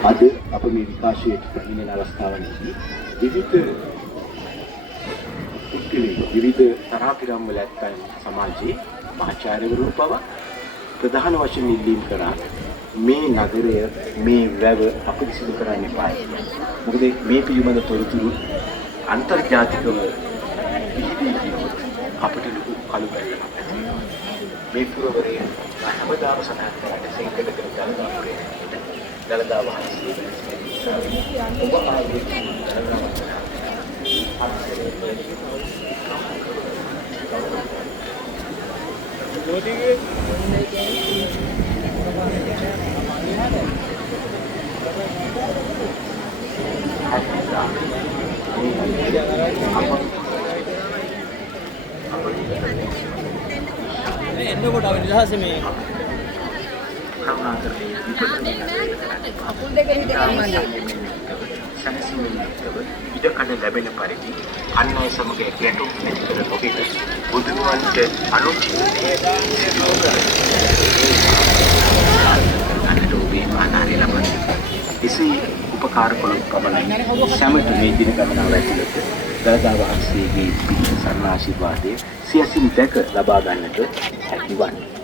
අද අප මේ විකාශයට පැමිණෙන අවස්ථාවේදී විවිධ පුද්ගලයන් විවිධ තරාතිරම් වල ඇත්තන් සමාජයේ මහාචාර්යවරුන් පවා ප්‍රධාන වශයෙන් ඉල්ලීම් කරා මේ නගරය මේ වැව අපිරිසිදු කරන්න එපා. මොකද මේ පිළිබඳ තොරතුරු අන්තර්ජාතිකව විහිදී ගියොත් අපිට ලොකු කලබලයක් ඇති වෙනවා. මේ පුරවරේ හැමදාම සඳහන් කරන්නේ සිංහල කර දළදා වහන්සේ ඔබ ආයේ එන්නකොට අපි නිදහස මේ අපුල් දෙක හිටගන්නන්නේ ඉඩකඩ ලැබෙන පරිදි අන් අය සමග ගැටුම් ඇති කර නොගෙන බුදුන්වන්ට අනුචිත අනුරූපී ආධාරය ලබන එසේ උපකාර කළොත් පමණයි සමට මේ දින ගමනාව ඇතුළත දළදා වහන්සේගේ පිහිට සරණ ආශිර්වාදයේ සියසින් දැක ලබා ගන්නට හැකිවන්නේ.